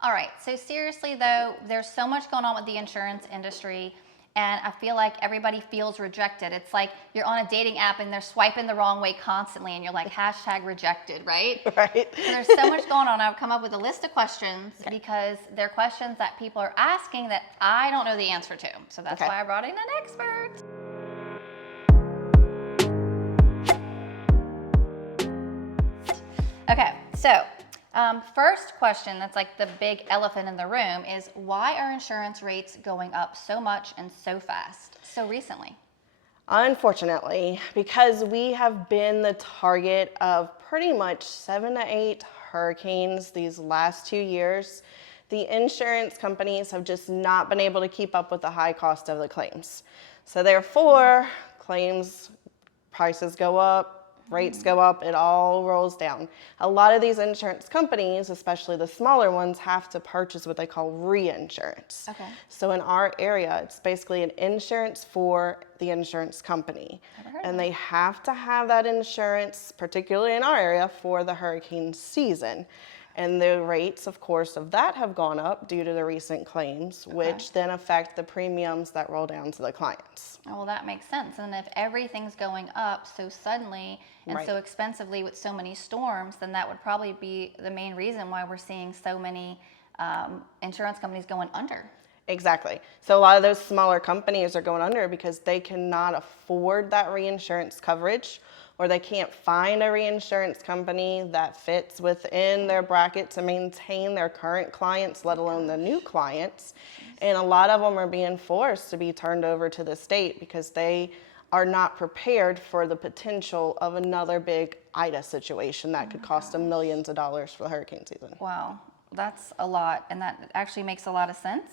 All right, so seriously though, there's so much going on with the insurance industry, and I feel like everybody feels rejected. It's like you're on a dating app and they're swiping the wrong way constantly, and you're like, hashtag rejected, right? Right. So there's so much going on. I've come up with a list of questions because they're questions that people are asking that I don't know the answer to. So that's why I brought in an expert. Okay, so first question that's like the big elephant in the room is, why are insurance rates going up so much and so fast so recently? Unfortunately, because we have been the target of pretty much 7 to 8 hurricanes these last 2 years, the insurance companies have just not been able to keep up with the high cost of the claims. So therefore, claims prices go up, rates go up, it all rolls down. A lot of these insurance companies, especially the smaller ones, have to purchase what they call reinsurance. Okay. So in our area, it's basically an insurance for the insurance company. And they have to have that insurance, particularly in our area, for the hurricane season. And the rates, of course, of that have gone up due to the recent claims, which then affect the premiums that roll down to the clients. Oh, well, that makes sense. And if everything's going up so suddenly and so expensively with so many storms, then that would probably be the main reason why we're seeing so many insurance companies going under. Exactly. So a lot of those smaller companies are going under because they cannot afford that reinsurance coverage, or they can't find a reinsurance company that fits within their bracket to maintain their current clients, let alone the new clients. And a lot of them are being forced to be turned over to the state because they are not prepared for the potential of another big Ida situation that could cost them millions of dollars for the hurricane season. Wow, that's a lot, and that actually makes a lot of sense.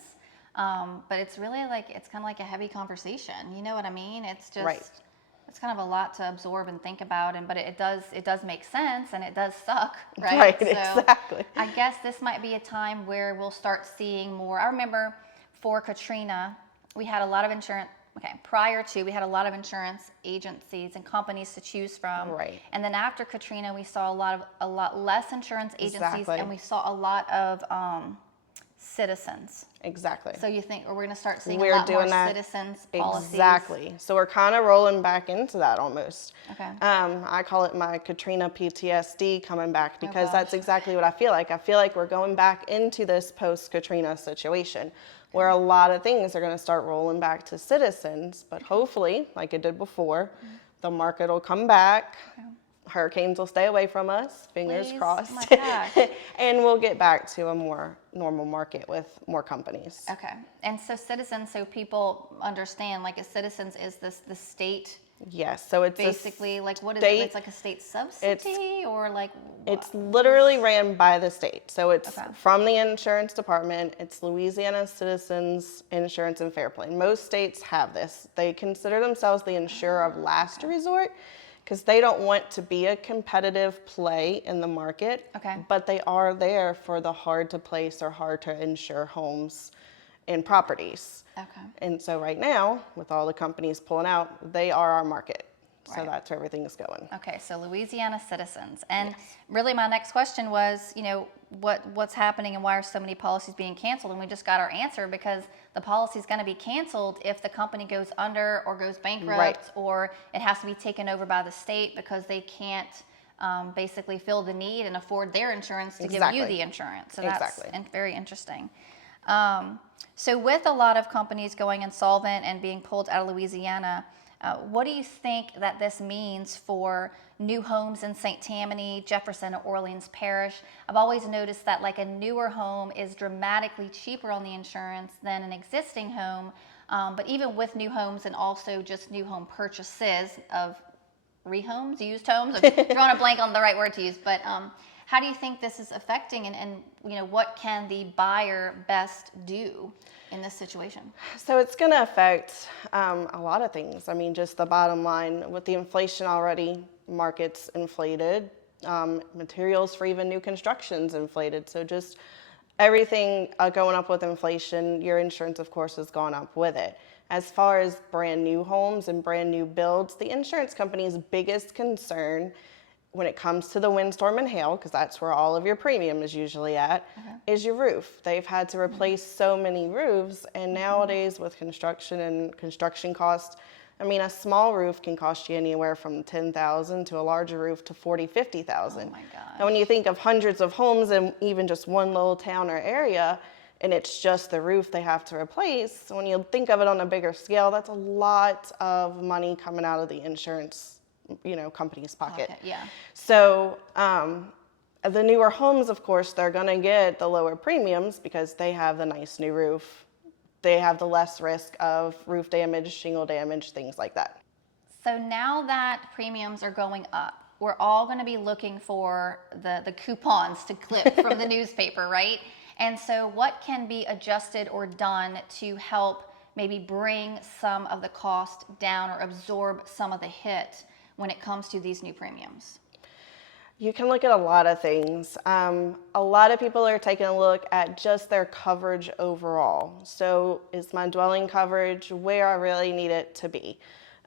But it's really like, it's kind of like a heavy conversation. You know what I mean? It's just, it's kind of a lot to absorb and think about, but it does make sense, and it does suck, right? Right, So exactly. I guess this might be a time where we'll start seeing more. I remember for Katrina, we had a lot of insurance. Prior to, we had a lot of insurance agencies and companies to choose from. Right. And then after Katrina, we saw a lot less insurance agencies, and we saw a lot of citizens. Exactly. So you think, or we're going to start seeing a lot more citizens policies? Exactly. So we're kind of rolling back into that almost. Okay. I call it my Katrina PTSD coming back, because that's exactly what I feel like. I feel like we're going back into this post-Katrina situation where a lot of things are going to start rolling back to citizens, but hopefully, like it did before, the market will come back. Hurricanes will stay away from us, fingers crossed, and we'll get back to a more normal market with more companies. Okay. And so citizens, so people understand, like, a citizens is this the state? Yes. So it's basically like, what is it? It's like a state subsidy, or like what? It's literally ran by the state. So it's from the insurance department. It's Louisiana Citizens Insurance and Fair Play. Most states have this. They consider themselves the insurer of last resort, because they don't want to be a competitive play in the market, but they are there for the hard to place or hard to insure homes and properties. And so right now, with all the companies pulling out, they are our market. So that's where everything is going. Okay, so Louisiana Citizens. And really my next question was, you know, what's happening and why are so many policies being canceled? And we just got our answer, because the policy is going to be canceled if the company goes under or goes bankrupt, or it has to be taken over by the state because they can't basically fill the need and afford their insurance to give you the insurance. So that's very interesting. So with a lot of companies going insolvent and being pulled out of Louisiana, what do you think that this means for new homes in St. Tammany, Jefferson, or Orleans Parish? I've always noticed that like a newer home is dramatically cheaper on the insurance than an existing home. But even with new homes and also just new home purchases of rehomes, used homes, I'm drawing a blank on the right word to use, but how do you think this is affecting, and you know, what can the buyer best do in this situation? So it's going to affect a lot of things. I mean, just the bottom line, with the inflation already, markets inflated, materials for even new constructions inflated. So just everything going up with inflation, your insurance, of course, has gone up with it. As far as brand new homes and brand new builds, the insurance company's biggest concern when it comes to the windstorm and hail, because that's where all of your premium is usually at, is your roof. They've had to replace so many roofs, and nowadays with construction and construction costs, I mean, a small roof can cost you anywhere from $10,000 to a larger roof to $40,000, $50,000. Oh my gosh. And when you think of hundreds of homes in even just one little town or area, and it's just the roof they have to replace, when you think of it on a bigger scale, that's a lot of money coming out of the insurance, company's pocket. Okay, yeah. So the newer homes, of course, they're going to get the lower premiums because they have the nice new roof. They have the less risk of roof damage, shingle damage, things like that. So now that premiums are going up, we're all going to be looking for the coupons to clip from the newspaper, right? And so what can be adjusted or done to help maybe bring some of the cost down or absorb some of the hit when it comes to these new premiums? You can look at a lot of things. A lot of people are taking a look at just their coverage overall. So is my dwelling coverage where I really need it to be?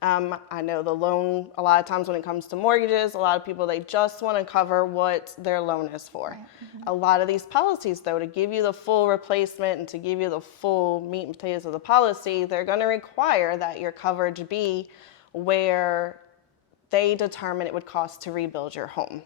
I know the loan, a lot of times when it comes to mortgages, a lot of people, they just want to cover what their loan is for. Right. A lot of these policies, though, to give you the full replacement and to give you the full meat and potatoes of the policy, they're going to require that your coverage be where they determine it would cost to rebuild your home.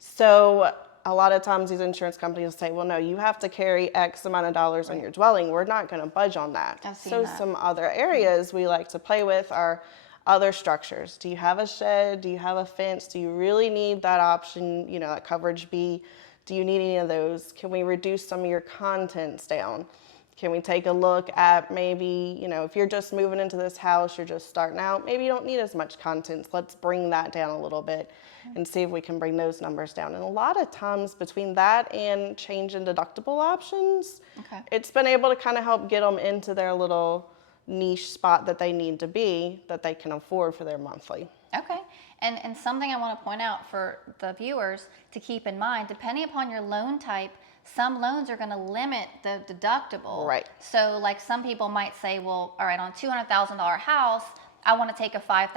So a lot of times these insurance companies say, well, no, you have to carry X amount of dollars on your dwelling. We're not going to budge on that. So some other areas we like to play with are other structures. Do you have a shed? Do you have a fence? Do you really need that option, that coverage B? Do you need any of those? Can we reduce some of your contents down? Can we take a look at maybe, if you're just moving into this house, you're just starting out, maybe you don't need as much contents. Let's bring that down a little bit and see if we can bring those numbers down. And a lot of times between that and change in deductible options, it's been able to kind of help get them into their little niche spot that they need to be, that they can afford for their monthly. Okay. And something I want to point out for the viewers to keep in mind, depending upon your loan type, some loans are going to limit the deductible. Right. So like some people might say, well, all right, on a $200,000 house, I want to take a $5,000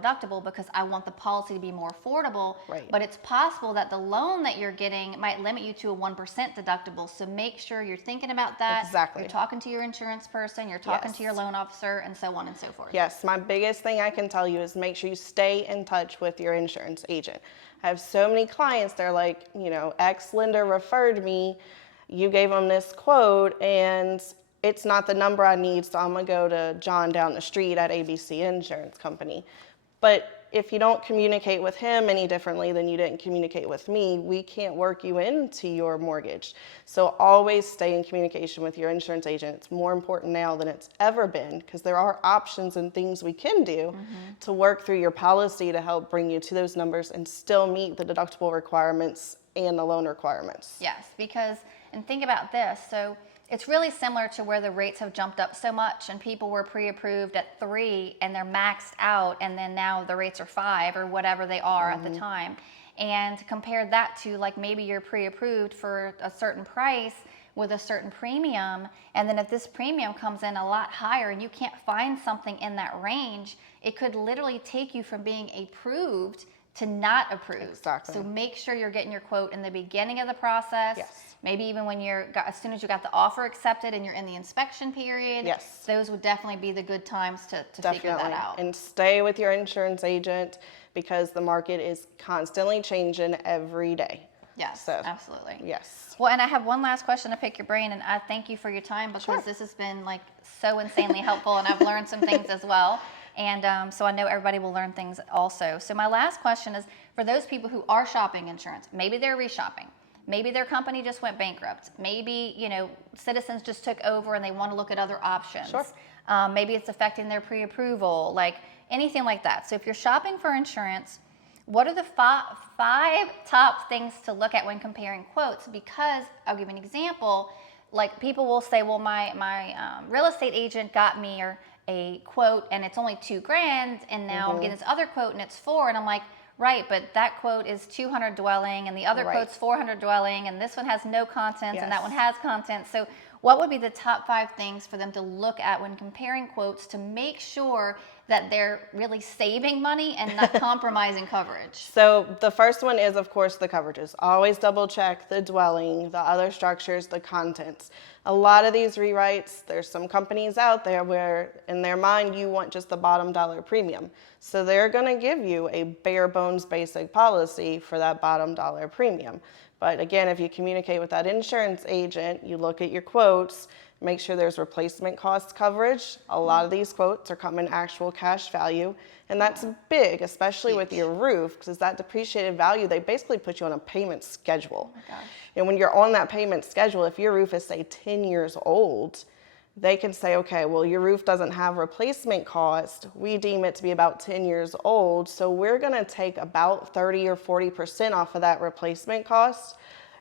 deductible because I want the policy to be more affordable. Right. But it's possible that the loan that you're getting might limit you to a 1% deductible. So make sure you're thinking about that. Exactly. You're talking to your insurance person, you're talking to your loan officer, and so on and so forth. Yes, my biggest thing I can tell you is make sure you stay in touch with your insurance agent. I have so many clients, they're like, X lender referred me, you gave them this quote, and it's not the number I need, so I'm going to go to John down the street at ABC Insurance Company. But if you don't communicate with him any differently than you didn't communicate with me, we can't work you into your mortgage. So always stay in communication with your insurance agent. It's more important now than it's ever been because there are options and things we can do to work through your policy to help bring you to those numbers and still meet the deductible requirements and the loan requirements. Yes, because, and think about this, so it's really similar to where the rates have jumped up so much and people were pre-approved at 3 and they're maxed out and then now the rates are 5 or whatever they are at the time. And compare that to like maybe you're pre-approved for a certain price with a certain premium, and then if this premium comes in a lot higher and you can't find something in that range, it could literally take you from being approved to not approved. Exactly. So make sure you're getting your quote in the beginning of the process. Yes. Maybe even when as soon as you got the offer accepted and you're in the inspection period. Yes. Those would definitely be the good times to figure that out. And stay with your insurance agent because the market is constantly changing every day. Yes, So, absolutely. Yes. Well, and I have one last question to pick your brain, and I thank you for your time because this has been like so insanely helpful, and I've learned some things as well. And so I know everybody will learn things also. So my last question is for those people who are shopping insurance, maybe they're reshopping, maybe their company just went bankrupt, maybe, Citizens just took over and they want to look at other options. Sure. Maybe it's affecting their pre-approval, like anything like that. So if you're shopping for insurance, what are the five top things to look at when comparing quotes? Because I'll give you an example. Like people will say, well, my real estate agent got me a quote and it's only $2,000, and now I'm getting this other quote and it's $4,000, and I'm like, right, but that quote is 200 dwelling and the other quote's 400 dwelling, and this one has no contents and that one has contents. So what would be the top 5 things for them to look at when comparing quotes to make sure that they're really saving money and not compromising coverage? So the first one is, of course, the coverages. Always double check the dwelling, the other structures, the contents. A lot of these rewrites, there's some companies out there where in their mind you want just the bottom dollar premium. So they're going to give you a bare bones basic policy for that bottom dollar premium. But again, if you communicate with that insurance agent, you look at your quotes, make sure there's replacement cost coverage. A lot of these quotes are coming actual cash value, and that's big, especially with your roof, because that depreciated value, they basically put you on a payment schedule. Oh my gosh. And when you're on that payment schedule, if your roof is, say, 10 years old, they can say, okay, well, your roof doesn't have replacement cost. We deem it to be about 10 years old, so we're going to take about 30 or 40% off of that replacement cost.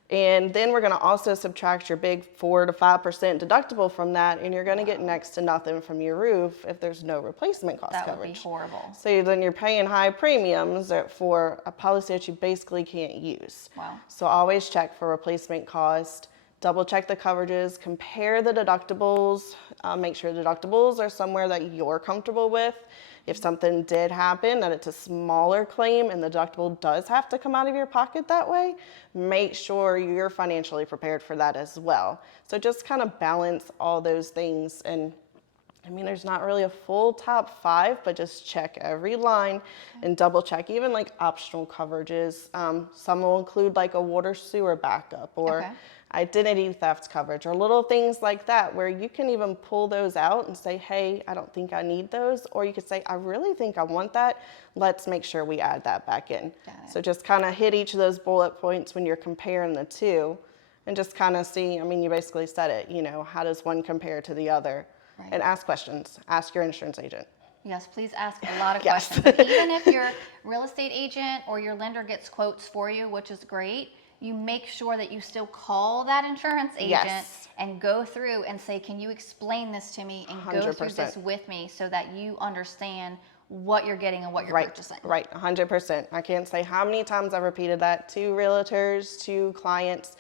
And then we're going to also subtract your big 4 to 5% deductible from that, and you're going to get next to nothing from your roof if there's no replacement cost coverage. That would be horrible. So then you're paying high premiums for a policy that you basically can't use. Wow. So always check for replacement cost. Double check the coverages, compare the deductibles, make sure deductibles are somewhere that you're comfortable with. If something did happen, that it's a smaller claim and the deductible does have to come out of your pocket that way, make sure you're financially prepared for that as well. So just kind of balance all those things. And I mean, there's not really a full top 5, but just check every line and double check, even like optional coverages. Some will include like a water sewer backup or identity theft coverage or little things like that, where you can even pull those out and say, hey, I don't think I need those. Or you could say, I really think I want that. Let's make sure we add that back in. So just kind of hit each of those bullet points when you're comparing the two and just kind of see, I mean, you basically said it, you know, how does one compare to the other? And ask questions. Ask your insurance agent. Yes, please ask a lot of questions. And even if your real estate agent or your lender gets quotes for you, which is great, you make sure that you still call that insurance agent and go through and say, can you explain this to me and 100%. go through this with me so that you understand what you're getting and what you're purchasing. Right, 100%. I can't say how many times I've repeated that to realtors, to clients,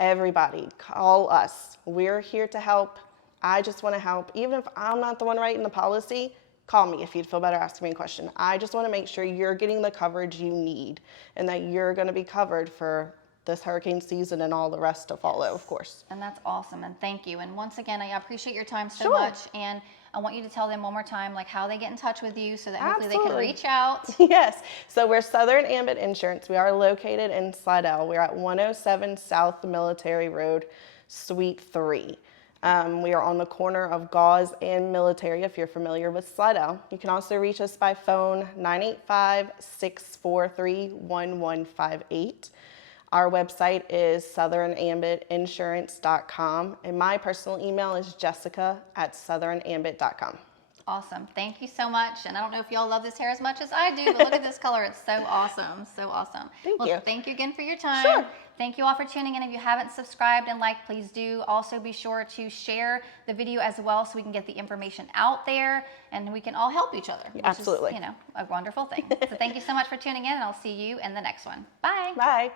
everybody. Call us. We're here to help. I just want to help. Even if I'm not the one writing the policy, call me if you'd feel better asking me a question. I just want to make sure you're getting the coverage you need and that you're going to be covered for this hurricane season and all the rest to follow, of course. And that's awesome, and thank you. And once again, I appreciate your time so much, and I want you to tell them one more time, like, how they get in touch with you so that hopefully they can reach out. Yes, so we're Southern Ambit Insurance. We are located in Slidell. We're at 107 South Military Road, Suite 3. We are on the corner of Gauze and Military, if you're familiar with Slidell. You can also reach us by phone, 985-643-1158. Our website is southernambitinsurance.com, and my personal email is jessica@southernambit.com. Awesome. Thank you so much. And I don't know if y'all love this hair as much as I do, but look at this color. It's so awesome. So awesome. Thank you. Thank you again for your time. Sure. Thank you all for tuning in. If you haven't subscribed and liked, please do. Also be sure to share the video as well so we can get the information out there and we can all help each other. Which Absolutely. is, a wonderful thing. So thank you so much for tuning in, and I'll see you in the next one. Bye. Bye.